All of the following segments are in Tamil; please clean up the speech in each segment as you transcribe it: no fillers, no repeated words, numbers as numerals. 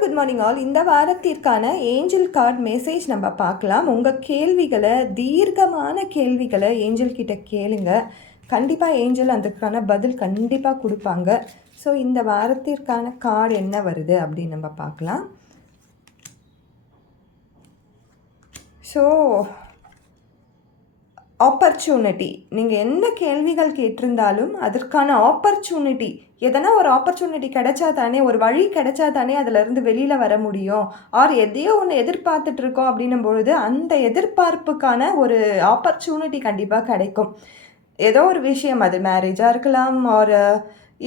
Good morning all. இந்த வாரத்திற்கான ஏஞ்சல் கார்டு மெசேஜ் நம்ம பார்க்கலாம். உங்கள் கேள்விகளை, தீர்க்கமான கேள்விகளை ஏஞ்சல் கிட்ட கேளுங்க. கண்டிப்பாக ஏஞ்சல் அதுக்கான பதில் கண்டிப்பாக கொடுப்பாங்க. ஸோ இந்த வாரத்திற்கான கார்டு என்ன வருது அப்படின்னு நம்ம பார்க்கலாம். ஸோ ஆப்பர்ச்சுனிட்டி, நீங்கள் என்ன கேள்விகள் கேட்டிருந்தாலும் அதற்கான ஆப்பர்ச்சுனிட்டி, எதனா ஒரு ஆப்பர்ச்சுனிட்டி கிடைச்சா தானே, ஒரு வழி கிடைச்சா தானே அதிலேருந்து வெளியில் வர முடியும். ஆர் எதையோ ஒன்று எதிர்பார்த்துட்ருக்கோம் அப்படின்னும் பொழுது அந்த எதிர்பார்ப்புக்கான ஒரு ஆப்பர்ச்சுனிட்டி கண்டிப்பாக கிடைக்கும். ஏதோ ஒரு விஷயம், அது மேரேஜாக இருக்கலாம், ஒரு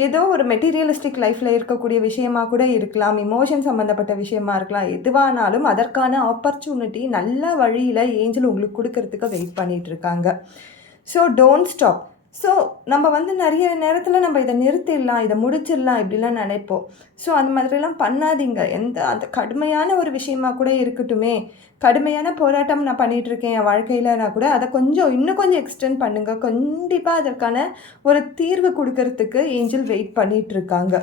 ஏதோ ஒரு மெட்டீரியலிஸ்டிக் லைஃப்பில் இருக்கக்கூடிய விஷயமாக கூட இருக்கலாம், இமோஷன் சம்மந்தப்பட்ட விஷயமா இருக்கலாம். எதுவானாலும் அதற்கான ஆப்பர்ச்சுனிட்டி நல்ல வழியில் ஏஞ்சல் உங்களுக்கு கொடுக்கறதுக்கு வெயிட் பண்ணிகிட்ருக்காங்க. So don't stop. ஸோ நம்ம நிறைய நேரத்தில் நம்ம இதை நிறுத்திடலாம், இதை முடிச்சிடலாம் இப்படிலாம் நினைப்போம். ஸோ அந்த மாதிரிலாம் பண்ணாதீங்க. அந்த கடுமையான ஒரு விஷயமாக கூட இருக்கட்டுமே, கடுமையான போராட்டம் நான் பண்ணிகிட்ருக்கேன் என் வாழ்க்கையில்னா கூட அதை இன்னும் கொஞ்சம் எக்ஸ்டெண்ட் பண்ணுங்கள். கண்டிப்பாக அதற்கான ஒரு தீர்வு கொடுக்கறதுக்கு ஏஞ்சல் வெயிட் பண்ணிகிட்ருக்காங்க.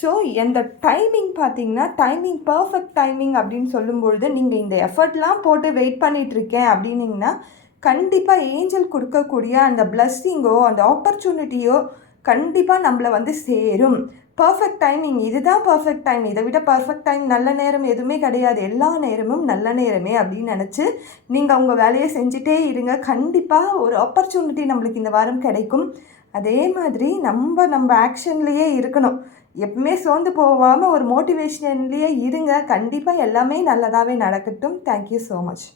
ஸோ அந்த டைமிங் பார்த்திங்கன்னா, பர்ஃபெக்ட் டைமிங் அப்படின்னு சொல்லும்பொழுது, நீங்கள் இந்த எஃபர்ட்லாம் போட்டு வெயிட் பண்ணிகிட்ருக்கேன் அப்படின்னிங்கன்னா கண்டிப்பாக ஏஞ்சல் கொடுக்கக்கூடிய அந்த பிளஸ்ஸிங்கோ அந்த ஆப்பர்ச்சுனிட்டியோ கண்டிப்பாக நம்மளை சேரும். பர்ஃபெக்ட் டைமிங், இதுதான் பர்ஃபெக்ட் டைம், இதை விட பர்ஃபெக்ட் டைம் நல்ல நேரம் எதுவுமே கிடையாது, எல்லா நேரமும் நல்ல நேரமே அப்படின்னு நினச்சி நீங்கள் உங்கள் வேலையை செஞ்சுட்டே இருங்க. கண்டிப்பாக ஒரு ஆப்பர்ச்சுனிட்டி நம்மளுக்கு இந்த வாரம் கிடைக்கும். அதே மாதிரி நம்ம ஆக்ஷன்லேயே இருக்கணும். எப்பவுமே சோர்ந்து போகாமல் ஒரு மோட்டிவேஷன்லேயே இருங்க. கண்டிப்பாக எல்லாமே நல்லதாகவே நடக்கட்டும். Thank you so much.